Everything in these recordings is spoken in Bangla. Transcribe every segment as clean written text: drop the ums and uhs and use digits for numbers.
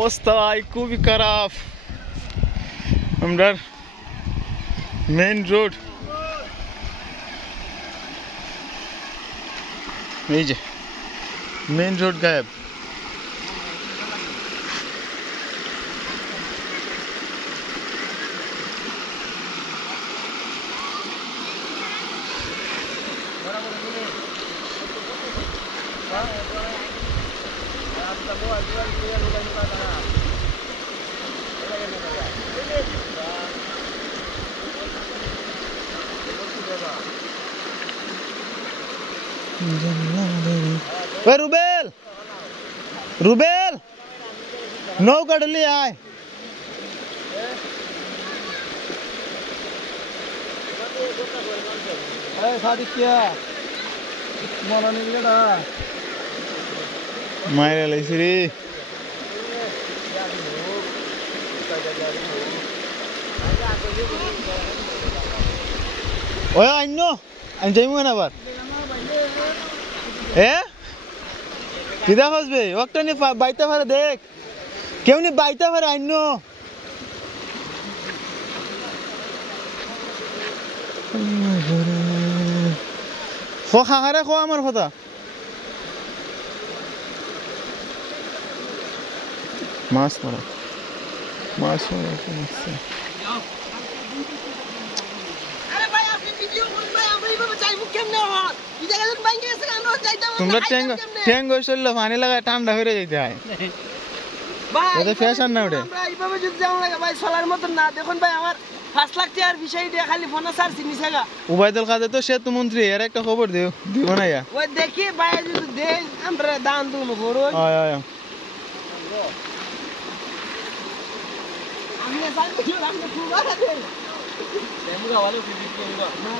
অবস্থা খুবই খারাপ। আমরা মেইন রোড, এই যে মেইন রোড গায়েব। রুবেল, রুবেল নৌকা ডলি আয়। মায়ের লাইছি রে। ওই আইন আইন যাইমু না আবার। কিদা ফসবে ওটা নি বাইতে পারে, দেখ কেউ নি বাইতে পারে। আইন খাহারে খো আমার কথা। মাছ মারা, মাছ মারা। তোমরা ট্যাঙ্গ চললো পানি লাগায় ঠান্ডা হয়ে যেতে হয়। ফ্যাশন না ওটা এইভাবে যদি যাওয়া লাগে ভাই চলার মতন না। দেখুন ভাই আমার 5 লাখ টাকার বিষয় দিয়ে খালি ফোনে সার চিনিছে গা। উবাইদুল কাদের তো সে তো মন্ত্রী, এর একটা খবর দিও দিব না ইয়া। ওই দেখি ভাই যদি দে আমরা দান দুন করো। আয় আয় আমি যাই বলি আমরা খুব আরে দে দেমুরা ভালো ফিজিক কি হইবা না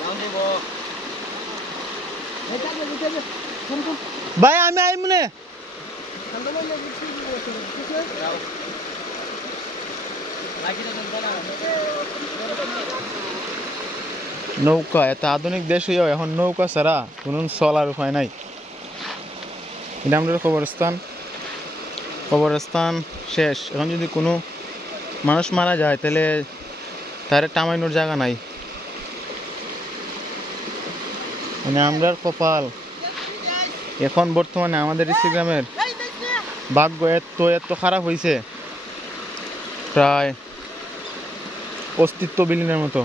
দান দেব। এটা যে বুঝে ভাই আমি আই মনে নৌকা। এত আধুনিক দেশ হইয়াও এখন নৌকা ছাড়া কোনো চলার উপায় নাই। এটা আমাদের কবরস্থান, কবরস্থান শেষ। এখন যদি কোনো মানুষ মারা যায় তাহলে তার টামাইনোর জায়গা নাই। মানে আমরার কপাল এখন বর্তমানে আমাদের ইনস্টাগ্রামের ভাগ্য এত খারাপ হয়েছে, প্রায় অস্তিত্ব বিলীনের মতো।